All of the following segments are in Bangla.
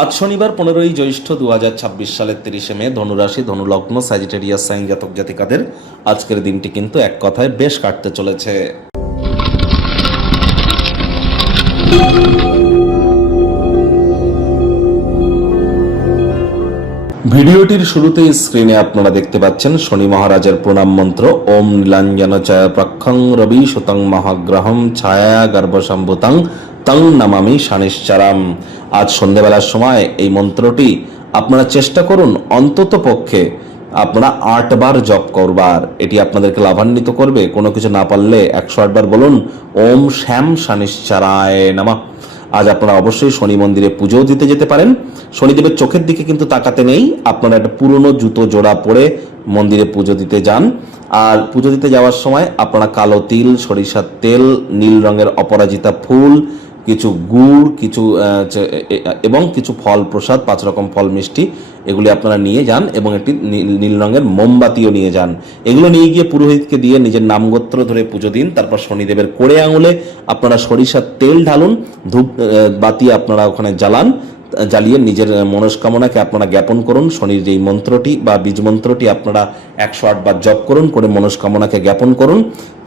আজ শনিবার 15ই জ্যৈষ্ঠ 2026 সালের 30শে মে, ধনুরাশি, ধনুলগ্ন, স্যাজিটেরিয়াস সাইন জাতক জাতিকাদের আজকের দিনটি কিন্তু এক কথায় বেশ কাটতে চলেছে। ভিডিওটির শুরুতেই স্ক্রিনে আপনারা দেখতে পাচ্ছেন শনি মহারাজের প্রণাম মন্ত্র। ওম নীলাঞ্জন চয় প্রক্ষং রবি সুতং মহাগ্রহম ছায়া গর্ভসম্ভূতং তং নমামি শনিশ্চরম। আজ সন্ধ্যেবেলার সময় এই মন্ত্রটি আপনারা চেষ্টা করুন অন্তত পক্ষে আপনারা 8 বার জপ করবার। এটি আপনাদেরকে লাভান্বিত করবে। কোনো কিছু না পারলে 108 বার বলুন ওম শ্যাম শনিশ্চরায় নমঃ। আজ আপনারা অবশ্যই শনি মন্দিরে পুজোও দিতে যেতে পারেন। শনিদেবের চোখের দিকে কিন্তু তাকাতে নেই। আপনারা একটা পুরনো জুতো জোড়া পরে মন্দিরে পুজো দিতে যান। আর পুজো দিতে যাওয়ার সময় আপনারা কালো তিল, সরিষার তেল, নীল রঙের অপরাজিতা ফুল, কিছু গুড়, এবং কিছু ফল প্রসাদ, 5 রকম ফল মিষ্টি, এগুলি আপনারা নিয়ে যান এবং একটি নীল রঙের মোমবাতিও নিয়ে যান। এগুলো নিয়ে গিয়ে পুরোহিতকে দিয়ে নিজের নামগোত্র ধরে পুজো দিন। তারপর শনিদেবের কোড়ে আঙুলে আপনারা সরিষার তেল ঢালুন, ধূপ বাতি আপনারা ওখানে জ্বালিয়ে নিজের মনস্কামনাকে আপনারা জ্ঞাপন করুন। শনির যেই মন্ত্রটি বা বীজ মন্ত্রটি আপনারা 108 বার জপ করুন, করে মনস্কামনাকে জ্ঞাপন করুন।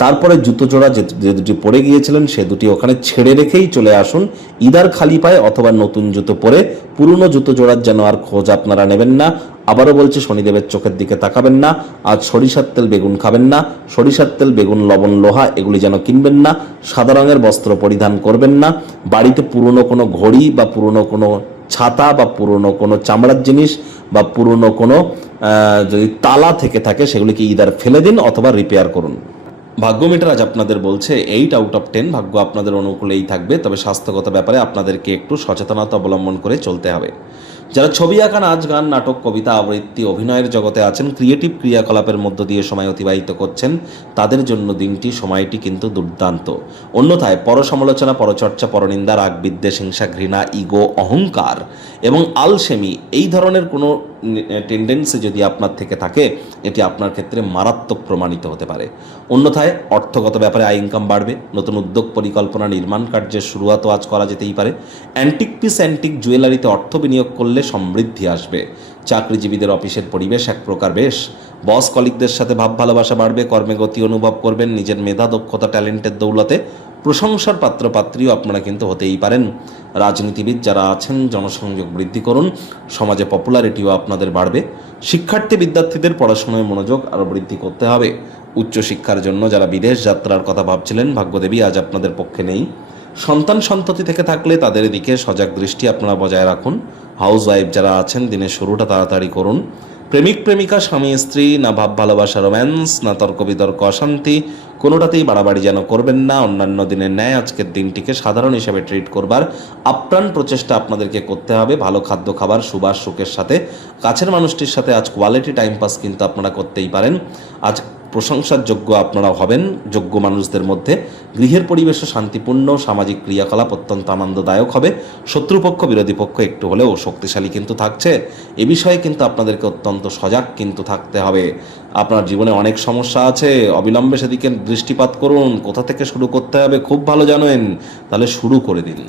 তারপরে জুতো জোড়া যে দুটি পরে গিয়েছিলেন সে দুটি ওখানে ছেড়ে রেখেই চলে আসুন। ইদার খালি পায়ে অথবা নতুন জুতো পরে। পুরনো জুতো জোড়ার যেন আর খোঁজ আপনারা নেবেন না। আবারও বলছি, শনিদেবের চোখের দিকে তাকাবেন না। আজ সরিষার তেল বেগুন খাবেন না। সরিষার তেল বেগুন লবণ লোহা এগুলি যেন কিনবেন না। সাদা রঙের বস্ত্র পরিধান করবেন না। বাড়িতে পুরনো কোনো ঘড়ি বা পুরনো কোনো ছাতা বা পুরনো কোনো চামড়ার জিনিস বা পুরনো কোনো যদি তালা থেকে থাকে সেগুলিকে ইদার ফেলে দিন অথবা রিপেয়ার করুন। ভাগ্য মিটার আজ আপনাদের বলছে 8 আউট অফ 10 ভাগ্য আপনাদের অনুকূলেই থাকবে। তবে স্বাস্থ্যগত ব্যাপারে আপনাদেরকে একটু সচেতনতা অবলম্বন করে চলতে হবে। যারা ছবি আঁকা, নাচ, গান, নাটক, কবিতা আবৃত্তি, অভিনয়ের জগতে আছেন, ক্রিয়েটিভ ক্রিয়াকলাপের মধ্য দিয়ে সময় অতিবাহিত করছেন, তাদের জন্য সময়টি কিন্তু দুর্দান্ত। অন্যথায় পরসমালোচনা, পরচর্চা, পরনিন্দা, রাগ, বিদ্বেষ, হিংসা, ঘৃণা, ইগো, অহংকার এবং আলসেমি এই ধরনের কোনো টেন্ডেন্সি যদি আপনার থেকে থাকে, এটি আপনার ক্ষেত্রে মারাত্মক প্রমাণিত হতে পারে। অন্যথায় অর্থগত ব্যাপারে আয় ইনকাম বাড়বে। নতুন উদ্যোগ, পরিকল্পনা, নির্মাণ কার্যের শুরুয়াতও আজ করা যেতেই পারে। অ্যান্টিক পিস, অ্যান্টিক জুয়েলারিতে অর্থ বিনিয়োগ করলে সমৃদ্ধি আসবে। চাকরিজীবীদের অফিসের পরিবেশ এক প্রকার বেশ। বস কলিগদের সাথে ভাব ভালোবাসা বাড়বে। কর্মে গতি অনুভব করবেন। নিজের মেধা, দক্ষতা, ট্যালেন্টের দৌলতে প্রশংসার পাত্রপাত্রীও আপনারা কিন্তু হতেই পারেন। রাজনীতিবিদ যারা আছেন, জনসংযোগ বৃদ্ধি করুন। সমাজে পপুলারিটিও আপনাদের বাড়বে। শিক্ষার্থী বিদ্যার্থীদের পড়াশোনায় মনোযোগ আরও বৃদ্ধি করতে হবে। উচ্চশিক্ষার জন্য যারা বিদেশ যাত্রার কথা ভাবছিলেন, ভাগ্যদেবী আজ আপনাদের পক্ষে নেই। সন্তান সন্ততি থেকে থাকলে তাদের দিকে সজাগ দৃষ্টি আপনারা বজায় রাখুন। হাউস ওয়াইফ যারা আছেন, দিনের শুরুটা তাড়াতাড়ি করুন। প্রেমিক প্রেমিকা, স্বামী স্ত্রী, না ভাব ভালোবাসা রোম্যান্স, না তর্ক বিতর্ক অশান্তি, কোনোটাতেই বাড়াবাড়ি যেন করবেন না। অন্যান্য দিনের ন্যায় আজকের দিনটিকে সাধারণ হিসেবে ট্রিট করবার আপ্রাণ প্রচেষ্টা আপনাদেরকে করতে হবে। ভালো খাদ্য খাবার, সুবাস সুখের সাথে কাছের মানুষটির সাথে আজ কোয়ালিটি টাইম পাস কিন্তু আপনারা করতেই পারেন। আজ প্রশংসার যোগ্য আপনারা হবেন যোগ্য মানুষদের মধ্যে। গৃহের পরিবেশও শান্তিপূর্ণ। সামাজিক ক্রিয়াকলাপ অত্যন্ত আনন্দদায়ক হবে। শত্রুপক্ষ, বিরোধী পক্ষ একটু হলেও শক্তিশালী কিন্তু থাকছে। এ বিষয়ে কিন্তু আপনাদেরকে অত্যন্ত সজাগ কিন্তু থাকতে হবে। আপনার জীবনে অনেক সমস্যা আছে, অবিলম্বে সেদিকে দৃষ্টিপাত করুন। কোথা থেকে শুরু করতে হবে খুব ভালো জানেন, তাহলে শুরু করে দিন।